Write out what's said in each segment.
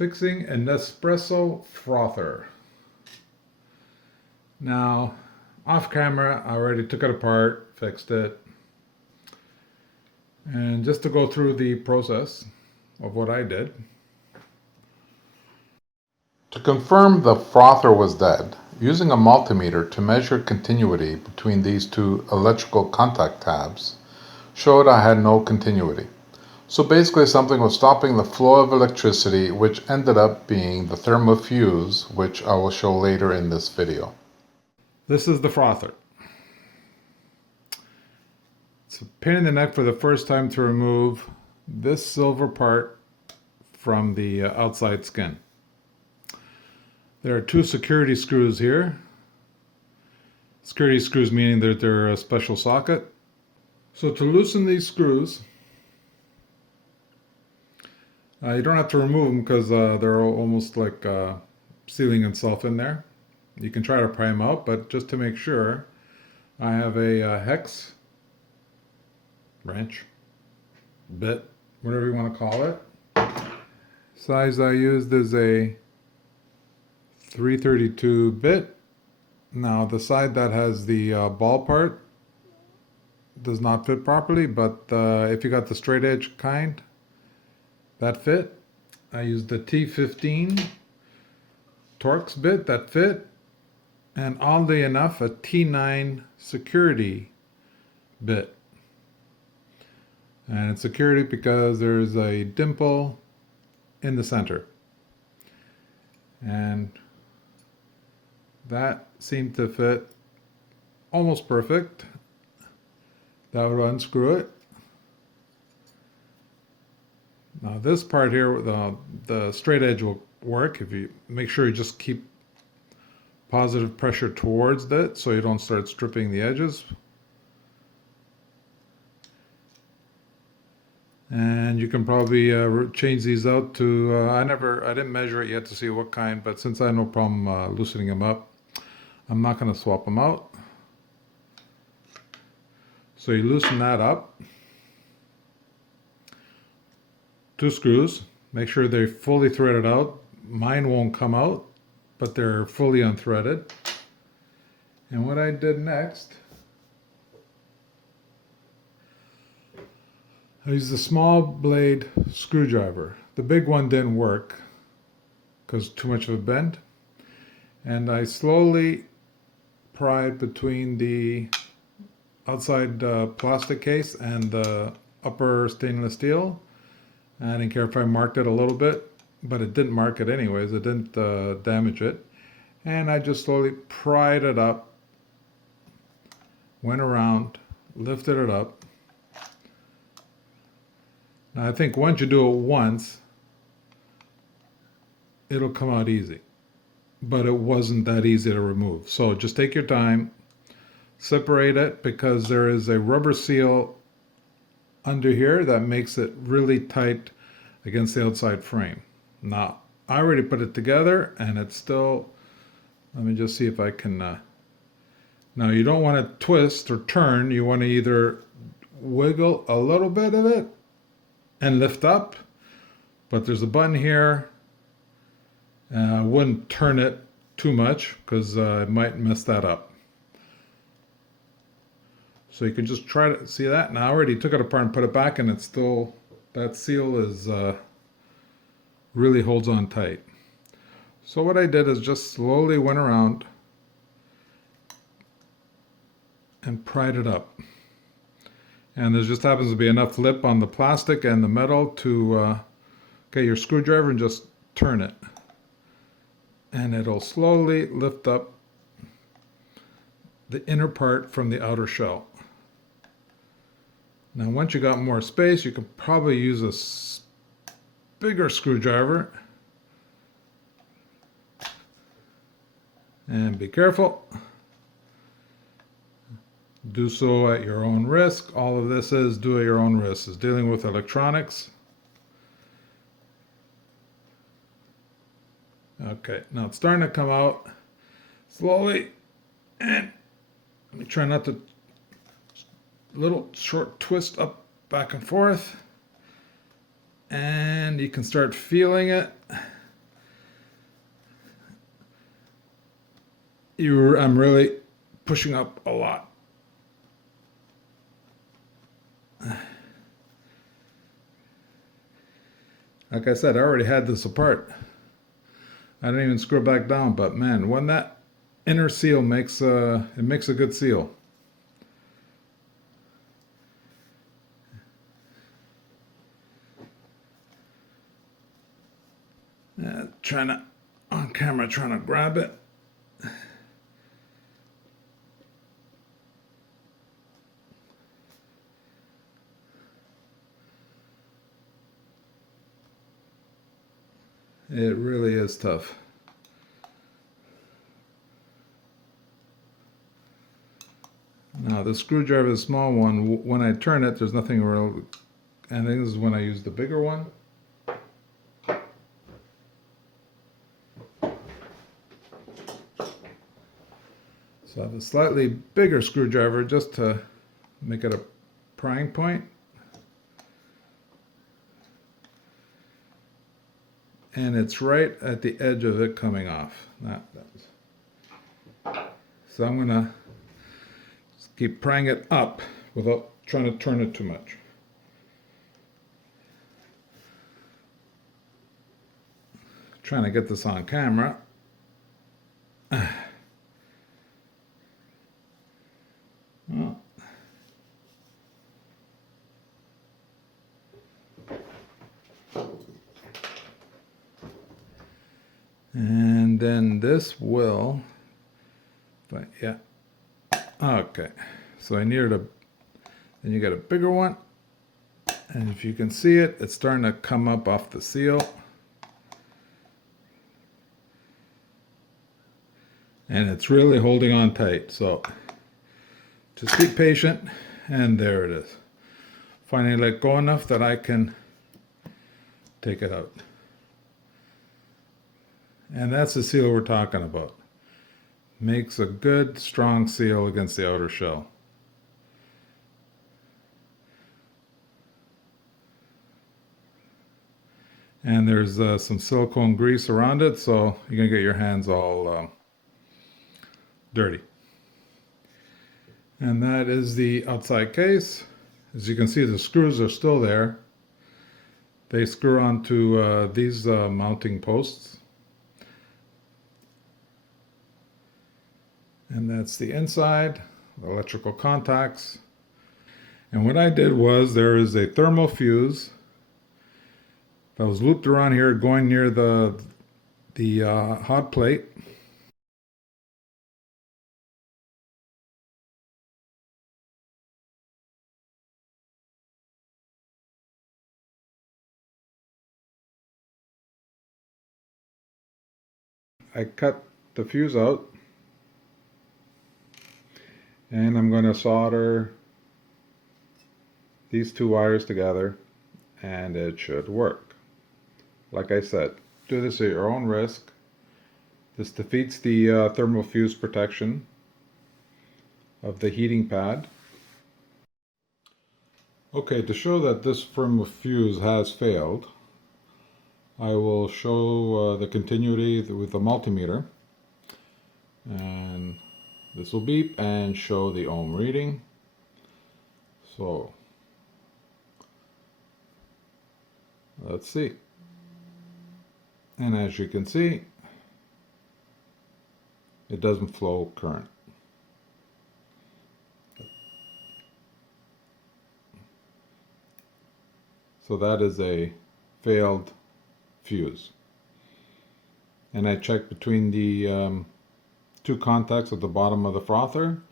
Fixing a Nespresso frother. Now, off camera, I already took it apart, fixed it. And just to go through the process of what I did. To confirm the frother was dead, using a multimeter to measure continuity between these two electrical contact tabs showed I had no continuity. So basically something was stopping the flow of electricity, which ended up being the thermofuse, which I will show later in this video. This is the frother. It's a pain in the neck for the first time to remove this silver part from the outside skin. There are two security screws here. Security screws meaning that they're a special socket. So to loosen these screws, you don't have to remove them because they're almost like sealing itself in there. You can try to pry them out, but just to make sure, I have a hex wrench, bit, whatever you want to call it. Size I used is a 332 bit. Now the side that has the ball part does not fit properly, but if you got the straight edge kind, that fit. I used the T15 Torx bit that fit, and oddly enough a T9 security bit. And it's security because there's a dimple in the center. And that seemed to fit almost perfect. That would unscrew it. Now this part here, the straight edge will work if you make sure you just keep positive pressure towards it so you don't start stripping the edges. And you can probably change these out to, I didn't measure it yet to see what kind, but since I had no problem loosening them up, I'm not going to swap them out. So you loosen that up. Two screws, make sure they're fully threaded out. Mine won't come out, but they're fully unthreaded. And what I did next, I used a small blade screwdriver. The big one didn't work because too much of a bend. And I slowly pried between the outside plastic case and the upper stainless steel. I didn't care if I marked it a little bit, but it didn't mark it anyways. It didn't damage it. And I just slowly pried it up, went around, lifted it up. Now I think once you do it once, it'll come out easy. But it wasn't that easy to remove. So just take your time, separate it, because there is a rubber seal under here that makes it really tight against the outside frame. Now I already put it together and it's still, let me just see if I can, now you don't want to twist or turn, you want to either wiggle a little bit of it and lift up, but there's a button here. I wouldn't turn it too much because it might mess that up. So you can just try to see that. Now I already took it apart and put it back, and it's still, that seal is really holds on tight. So what I did is just slowly went around and pried it up. And there just happens to be enough lip on the plastic and the metal to get your screwdriver and just turn it. And it'll slowly lift up the inner part from the outer shell. Now once you got more space, you can probably use a bigger screwdriver. And be careful. Do so at your own risk. All of this is do at your own risk. It's dealing with electronics. Okay, now it's starting to come out slowly. And let me try not to, little short twist up, back and forth. And you can start feeling it. I'm really pushing up a lot. Like I said, I already had this apart. I didn't even screw it back down, but man, when that inner seal makes it makes a good seal. Trying to on camera, trying to grab it. It really is tough. Now the screwdriver, the small one, when I turn it, there's nothing real. And this is when I use the bigger one. So I have a slightly bigger screwdriver just to make it a prying point. And it's right at the edge of it coming off. So I'm gonna keep prying it up without trying to turn it too much. Trying to get this on camera. Well, and then this will, but yeah, okay. So I needed then you get a bigger one, and if you can see it, it's starting to come up off the seal. And it's really holding on tight, so just be patient, and there it is. Finally let go enough that I can take it out. And that's the seal we're talking about. Makes a good, strong seal against the outer shell. And there's some silicone grease around it, so you're going to get your hands all dirty. And that is the outside case. As you can see, the screws are still there. They screw onto these mounting posts. And that's the inside, the electrical contacts. And what I did was, there is a thermal fuse that was looped around here going near the hot plate. I cut the fuse out, and I'm going to solder these two wires together, and it should work. Like I said, do this at your own risk. This defeats the thermal fuse protection of the heating pad. Okay, to show that this thermal fuse has failed, I will show the continuity with the multimeter, and this will beep and show the ohm reading. So let's see. And as you can see, it doesn't flow current. So that is a failed fuse. And I checked between the two contacts at the bottom of the frother,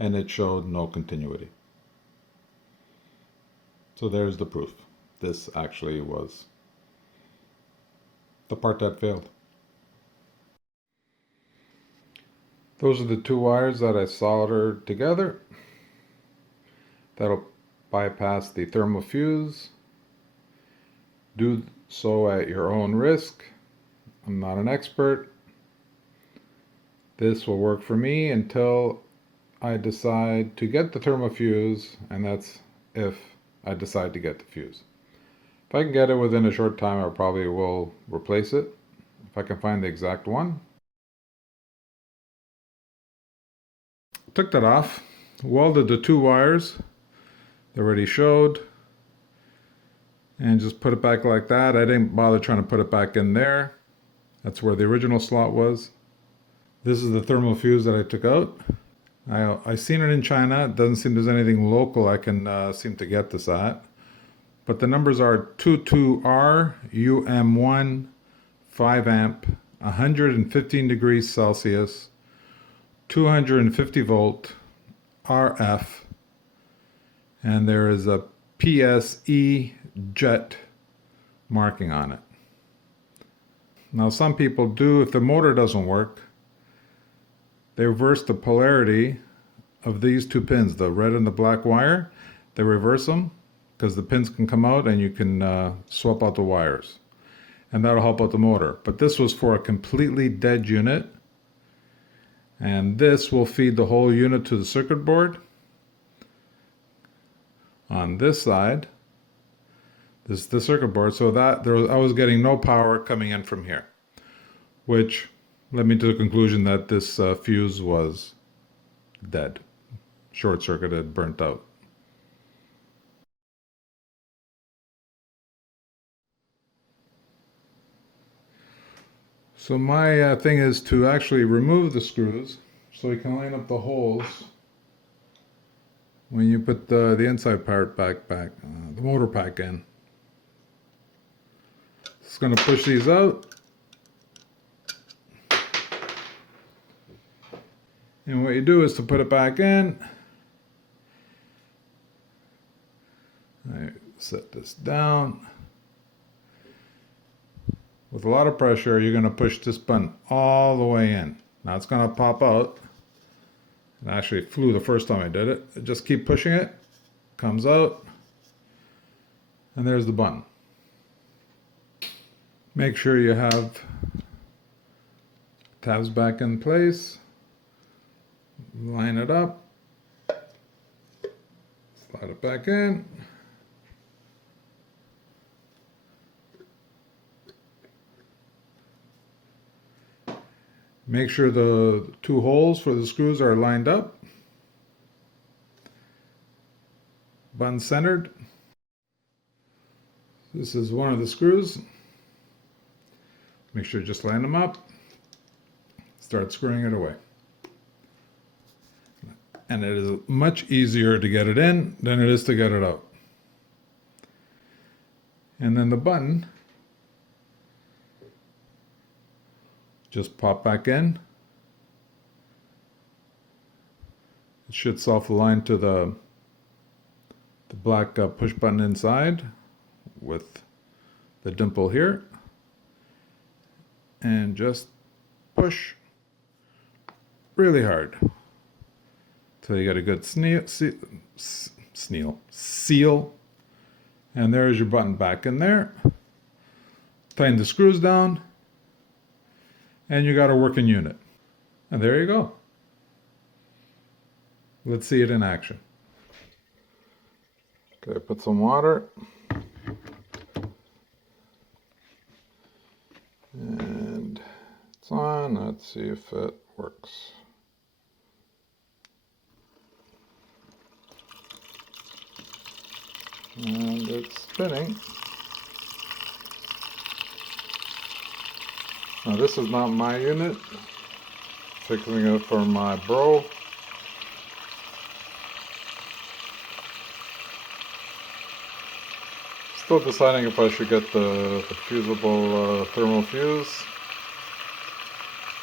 and it showed no continuity. So there's the proof. This actually was the part that failed. Those are the two wires that I soldered together. That'll bypass the thermal fuse. Do so at your own risk. I'm not an expert. This will work for me until I decide to get the thermal fuse, and that's if I decide to get the fuse. If I can get it within a short time, I probably will replace it, if I can find the exact one. Took that off, welded the 2 wires they already showed, and just put it back like that. I didn't bother trying to put it back in there. That's where the original slot was. This is the thermal fuse that I took out. I seen it in China. It doesn't seem there's anything local I can seem to get this at. But the numbers are 22R UM1 5 amp 115 degrees Celsius 250 volt RF, and there is a PSE jet marking on it. Now some people do, if the motor doesn't work, they reverse the polarity of these 2 pins, the red and the black wire. They reverse them because the pins can come out and you can swap out the wires. And that'll help out the motor. But this was for a completely dead unit. And this will feed the whole unit to the circuit board. On this side, this is the circuit board. So that I was getting no power coming in from here, which led me to the conclusion that this fuse was dead, short-circuited, burnt out. So my thing is to actually remove the screws so you can line up the holes when you put the inside part back, the motor pack in. Just going to push these out. And what you do is to put it back in. I set this down. With a lot of pressure, you're going to push this button all the way in. Now it's going to pop out. It actually flew the first time I did it. Just keep pushing it. Comes out. And there's the button. Make sure you have tabs back in place. Line it up. Slide it back in. Make sure the 2 holes for the screws are lined up. Button centered. This is one of the screws. Make sure you just line them up. Start screwing it away. And it is much easier to get it in than it is to get it out. And then the button, just pop back in. It should self-align to the black push button inside with the dimple here. And just push really hard till you get a good seal. And there's your button back in there. Tighten the screws down. And you got a working unit. And there you go. Let's see it in action. Okay, put some water. And it's on. Let's see if it works. And it's spinning. Now this is not my unit. Fixing it for my bro. Still deciding if I should get the fusible thermal fuse.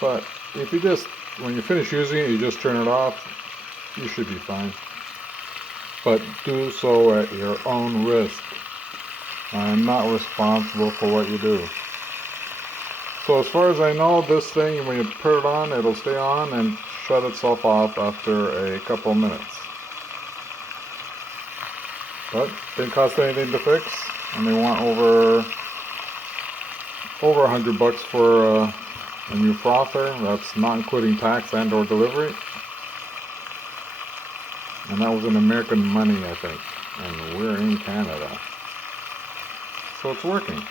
But if you just, when you finish using it, you just turn it off, you should be fine. But do so at your own risk. I am not responsible for what you do. So as far as I know, this thing, when you put it on, it'll stay on and shut itself off after a couple of minutes. But didn't cost anything to fix, and they want over $100 for a new frother. That's not including tax and or delivery. And that was in American money, I think. And we're in Canada. So it's working.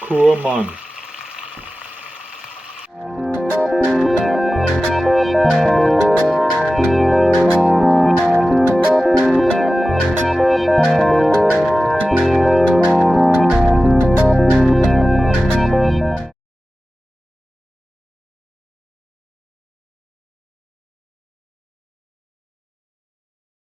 Cool man.